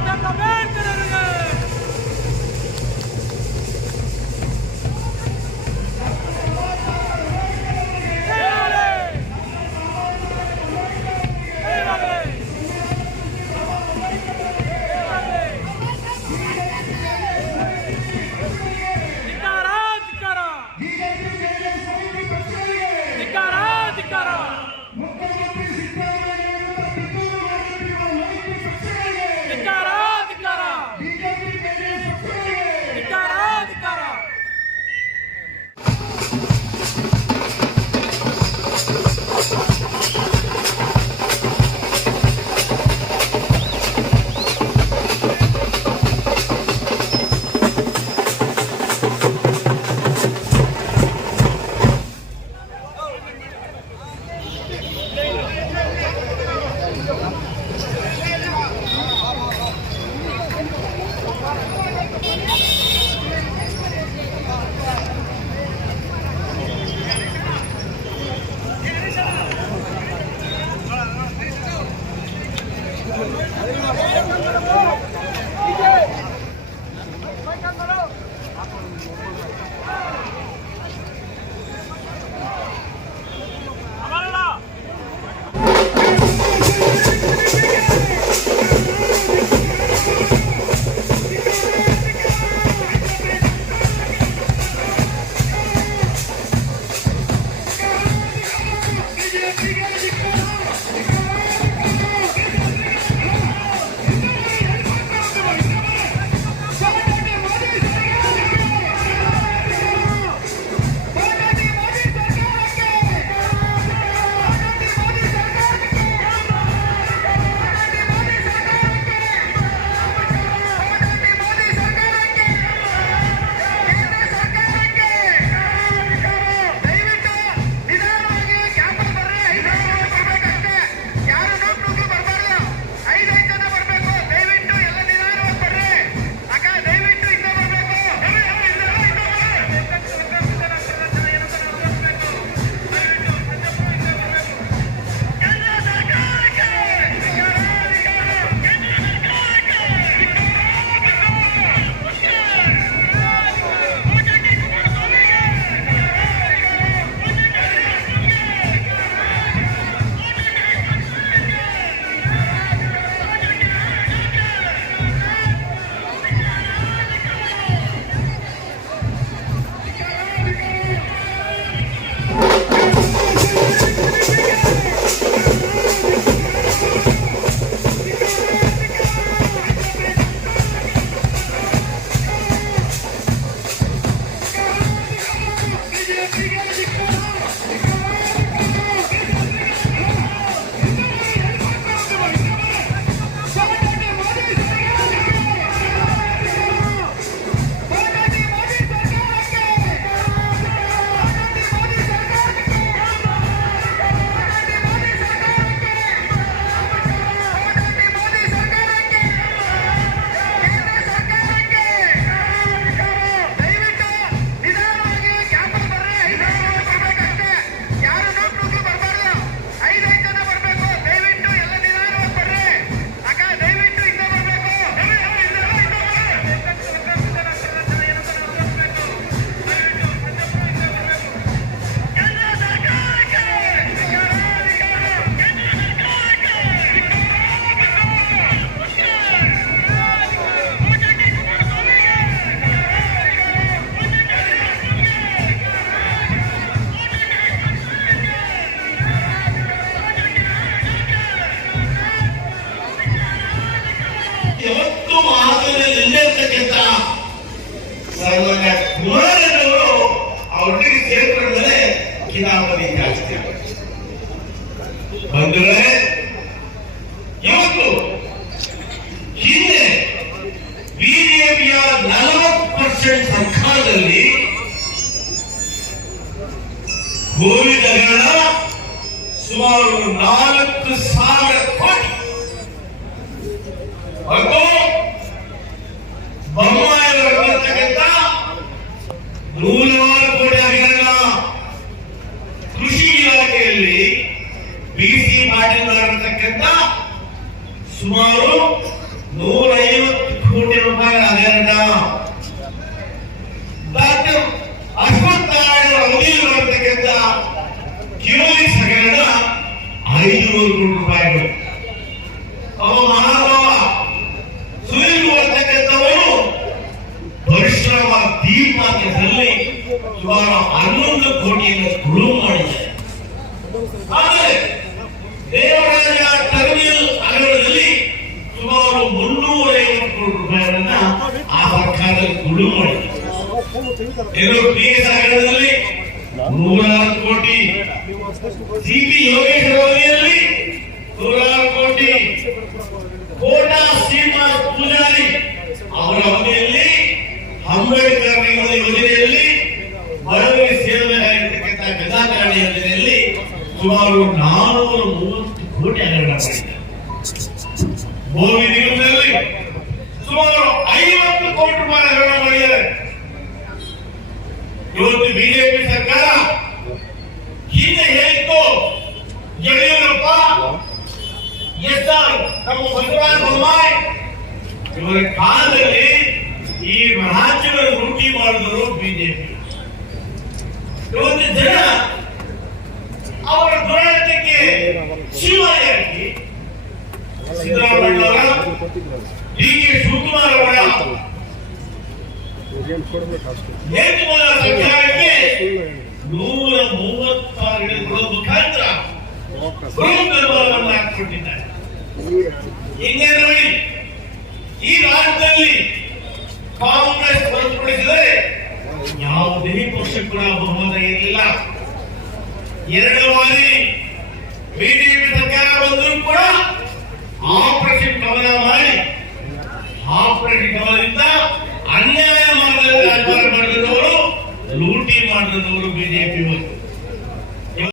Vatanına ver terörüne! Thank you. ರಾಜ್ಯದಲ್ಲಿ ಇಲ್ಲೇ ಇರ್ತಕ್ಕಂಥ ಸರ್ವಜ್ಞ ಕುಮಾರನವರು ಅವರಿಗೆ ಸೇರ್ಕೊಂಡ್ಮೇಲೆ ಕಿತಾಪತಿ ಜಾಸ್ತಿ ಆಗುತ್ತೆ ಬಂಧುಗಳೇ వాడిన కింద సుమారు నూరైవత్తు కోటి రూపాయలు అదేనట డాక్టర్ అశ్వత్ నారాయణ రంగీల కింద కిలోకి సగన ఐదు వేల కోటి రూపాయలు. ನೂರಾರು ಕೋಟಿ ಸಿಪಿ ಯೋಗೇಶ್ವರ ಅವಧಿಯಲ್ಲಿ ನೂರಾರು ಕೋಟಿ ಕೋಟಾ ಶ್ರೀನಿವಾಸ ಪೂಜಾರಿ ಅವರ ಅವಧಿಯಲ್ಲಿ ಅಂಬೇಡ್ಕರ್ ಯೋಜನೆಯಲ್ಲಿ ಬಡವರಿಗೆ ಸೇರಬೇಕಾಗಿರ್ತಕ್ಕಂಥ ಗದಾಕರಣ ಯೋಜನೆಯಲ್ಲಿ ಸುಮಾರು ನಾನೂರ ಮೂವತ್ತು ಕೋಟಿ ಮಾಡಿದ್ದಾರೆ. ಭೂಮಿ ನಿಗಮದಲ್ಲಿ ಸುಮಾರು ಐವತ್ತು ಕೋಟಿ ರೂಪಾಯಿ ಹಗರಣ ಮಾಡಿದ್ದಾರೆ. ಇವತ್ತು ಬಿಜೆಪಿ ಸರ್ಕಾರ ಹಿಂದೆ ಹೇಳಿತ್ತು ಯಡಿಯೂರಪ್ಪ ಎಸ್ ಆರ್ ನಮ್ಮ ಬಸವರಾಜ ಬೊಮ್ಮಾಯಿ ಇವರ ಕಾಲದಲ್ಲಿ ಈ ರಾಜ್ಯಗಳ ಲೂಟಿ ಮಾಡಿದರು ಬಿಜೆಪಿ ಇವತ್ತು ಜನ ಅವರ ದುರಾಡಳಿತಕ್ಕೆ ಶಿವಾಜಿ ಸಿದ್ದರಾಮಯ್ಯ ಅವರ ಡಿ ಕೆ ಶಿವಕುಮಾರ್ ಅವರ ನೇತೃತ್ವದ ಸರ್ಕಾರಕ್ಕೆ ನೂರ ಮೂವತ್ತಾರು ಮುಖಾಂತರ ಹಾಕಿಕೊಂಡಿದ್ದಾರೆ. ಹಿಂಗೆ ನೋಡಿ ಈ ರಾಜ್ಯದಲ್ಲಿ ಕಾಂಗ್ರೆಸ್ ಹೊರತುಪಡಿಸಿದರೆ ಯಾವುದೇ ಪಕ್ಷ ಕೂಡ ಬಹುಮತ ಇರಲಿಲ್ಲ ಎರಡು ಬಾರಿ ಬಿಜೆಪಿ ಸರ್ಕಾರ ಬಂದರೂ ಕೂಡ ಆಪರೇಷನ್ ಕಮಲ ಮಾಡಿ ಆಪರೇಷನ್ ಕಮಲ നിന്നുള്ള